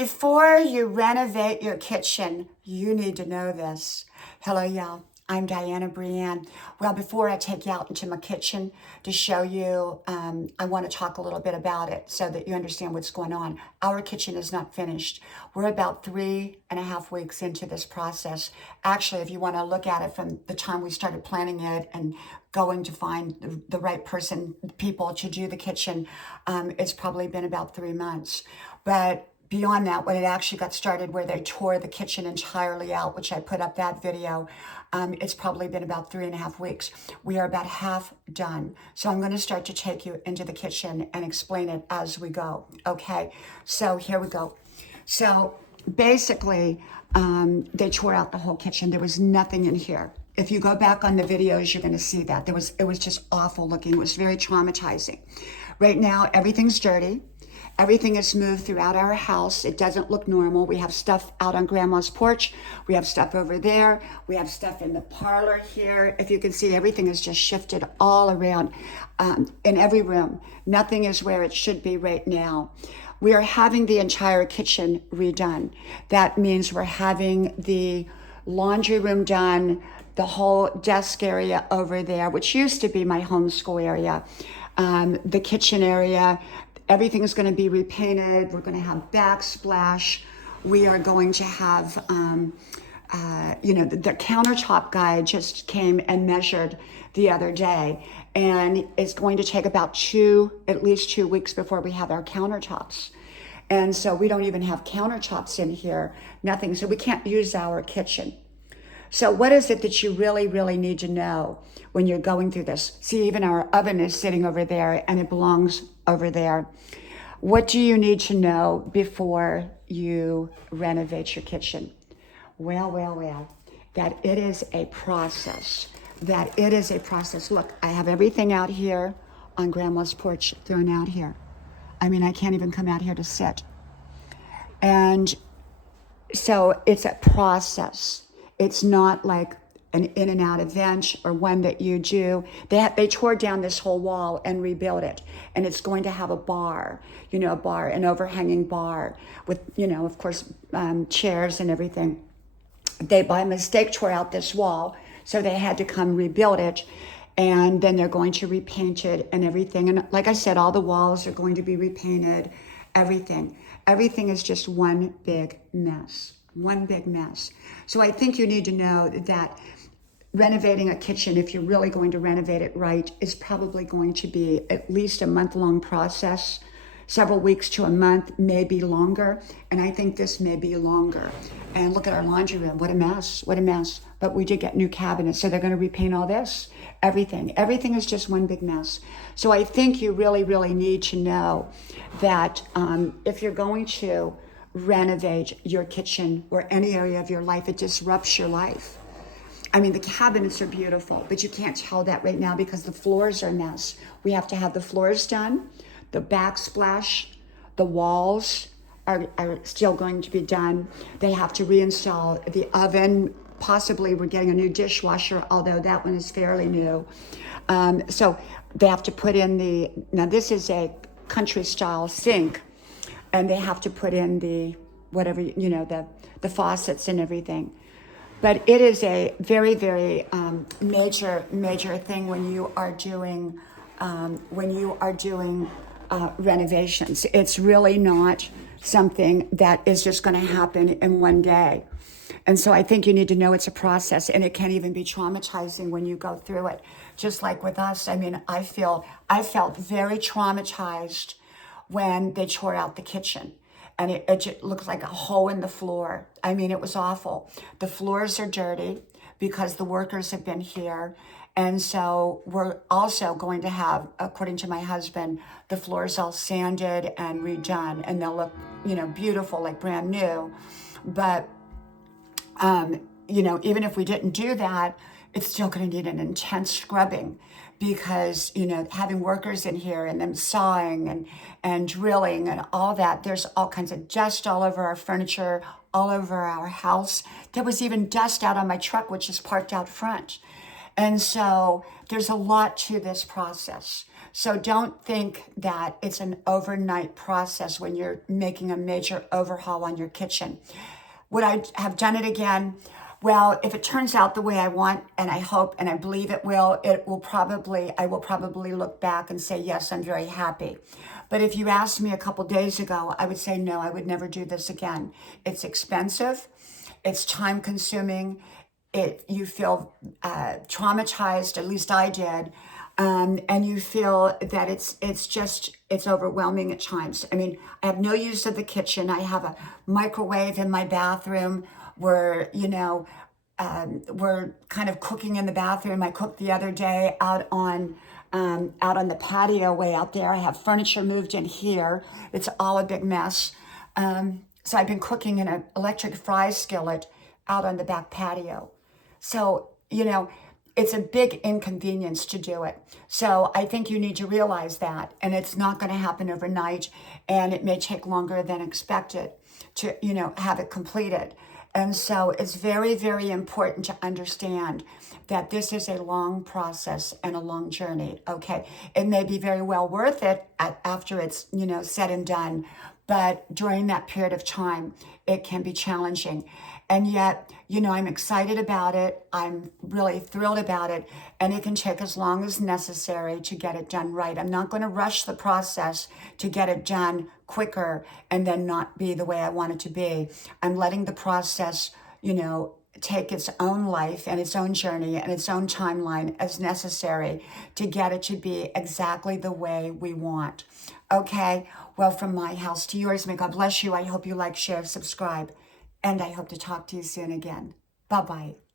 Before you renovate your kitchen, you need to know this. Hello, y'all. I'm Diana Brienne. Well, before I take you out into my kitchen to show you, I want to talk a little bit about it so that you understand what's going on. Our kitchen is not finished. We're about 3.5 weeks into this process. Actually, if you want to look at it from the time we started planning it and going to find the right people to do the kitchen, it's probably been about 3 months. But beyond that, when it actually got started, where they tore the kitchen entirely out, which I put up that video, it's probably been about 3.5 weeks. We are about half done. So I'm going to start to take you into the kitchen and explain it as we go. Okay, so here we go. So basically, they tore out the whole kitchen. There was nothing in here. If you go back on the videos, you're going to see that. It was just awful looking. It was very traumatizing. Right now, everything's dirty. Everything is moved throughout our house. It doesn't look normal. We have stuff out on Grandma's porch. We have stuff over there. We have stuff in the parlor here. If you can see, everything is just shifted all around in every room. Nothing is where it should be right now. We are having the entire kitchen redone. That means we're having the laundry room done, the whole desk area over there, which used to be my homeschool area, the kitchen area. Everything is going to be repainted. We're going to have backsplash. We are going to have, the countertop guy just came and measured the other day, and it's going to take about at least 2 weeks before we have our countertops. And so we don't even have countertops in here, nothing. So we can't use our kitchen. So what is it that you really, really need to know when you're going through this? See, even our oven is sitting over there and it belongs over there. What do you need to know before you renovate your kitchen? Well, that it is a process. Look, I have everything out here on Grandma's porch thrown out here. I mean, I can't even come out here to sit. And so it's a process. It's not like an in and out event or one that you do. They tore down this whole wall and rebuilt it. And it's going to have a bar, an overhanging bar with, of course, chairs and everything. They by mistake tore out this wall, so they had to come rebuild it. And then they're going to repaint it and everything. And like I said, all the walls are going to be repainted, everything. Everything is just one big mess. So I think you need to know that renovating a kitchen, if you're really going to renovate it right, is probably going to be at least a month-long process, several weeks to a month, maybe longer. And I think this may be longer. And look at our laundry room. What a mess. But we did get new cabinets, so they're going to repaint all this. Everything is just one big mess. So I think you really, really need to know that if you're going to renovate your kitchen or any area of your life, it disrupts your life. I mean, the cabinets are beautiful, but you can't tell that right now because the floors are a mess. We have to have the floors done, the backsplash, the walls are still going to be done. They have to reinstall the oven. Possibly we're getting a new dishwasher, although that one is fairly new. So they have to put in now this is a country style sink, and they have to put in the faucets and everything. But it is a very, very major thing when you are doing renovations. It's really not something that is just going to happen in one day. And so I think you need to know it's a process, and it can even be traumatizing when you go through it. Just like with us, I mean, I felt very traumatized when they tore out the kitchen. And it just looks like a hole in the floor. I mean, it was awful. The floors are dirty because the workers have been here. And so we're also going to have, according to my husband, the floors all sanded and redone. And they'll look, beautiful, like brand new. But, even if we didn't do that, it's still going to need an intense scrubbing because, having workers in here and them sawing and drilling and all that, there's all kinds of dust all over our furniture, all over our house. There was even dust out on my truck, which is parked out front. And so there's a lot to this process. So don't think that it's an overnight process when you're making a major overhaul on your kitchen. Would I have done it again? Well, if it turns out the way I want, and I hope and I believe it will I will probably look back and say, yes, I'm very happy. But if you asked me a couple days ago, I would say, no, I would never do this again. It's expensive. It's time consuming. You feel traumatized, at least I did. And you feel that it's overwhelming at times. I mean, I have no use of the kitchen. I have a microwave in my bathroom where, we're kind of cooking in the bathroom. I cooked the other day out on the patio way out there. I have furniture moved in here. It's all a big mess. So I've been cooking in an electric fry skillet out on the back patio. So, it's a big inconvenience to do it. So I think you need to realize that, and it's not going to happen overnight, and it may take longer than expected to, have it completed. And so it's very, very important to understand that this is a long process and a long journey, okay? It may be very well worth it after it's, said and done, but during that period of time, it can be challenging. And yet, I'm excited about it. I'm really thrilled about it. And it can take as long as necessary to get it done right. I'm not going to rush the process to get it done quicker and then not be the way I want it to be. I'm letting the process, take its own life and its own journey and its own timeline as necessary to get it to be exactly the way we want. Okay? Well, from my house to yours, may God bless you. I hope you like, share, subscribe. And I hope to talk to you soon again. Bye-bye.